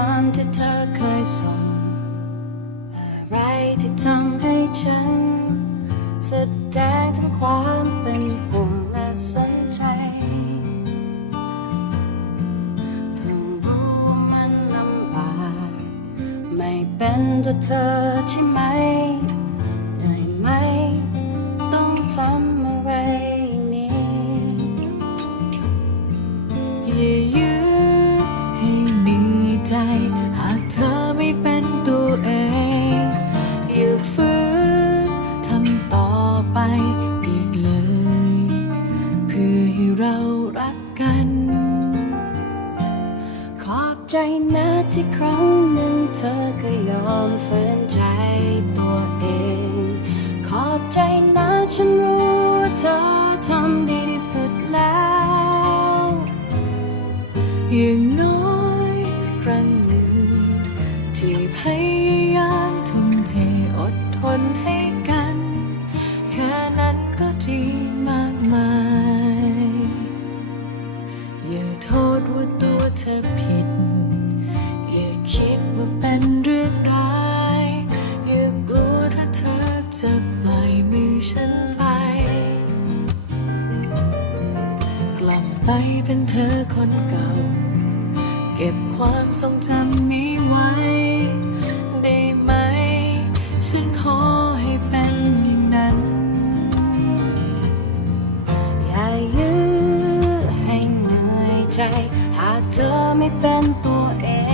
ความที่เธอเคยส่ง อะไรที่ทำให้ฉัน แสดงถึงความเป็นห่วงและสนใจเพิ่งรู้ว่ามันลำบากไม่เป็นตัวเธอใช่ไหมเหนื่อยไหม ต้องทำ นะที่ครั้งหนึ่งเธอก็ยอมฝืนใจตัวเอง ขอบใจนะฉันรู้ว่าเธอทำดีที่สุดแล้วอย่างน้อยครั้งหนึ่ง ที่พยายามทุ่มเทอดทนให้กัน แค่นั้นก็ดีมากมาย อย่าโทษว่าตัวเธอผิด คิดว่าเป็นเรื่องร้ายอย่ากลัวถ้าเธอจะปล่อยมือฉันไป กลับไปเป็นเธอคนเก่า เก็บความทรงจำนี้ไว้ ได้ไหม ฉันขอให้เป็นอย่างนั้น อย่ายื้อให้เหนื่อยใจ หากเธอไม่เป็นตัวเอง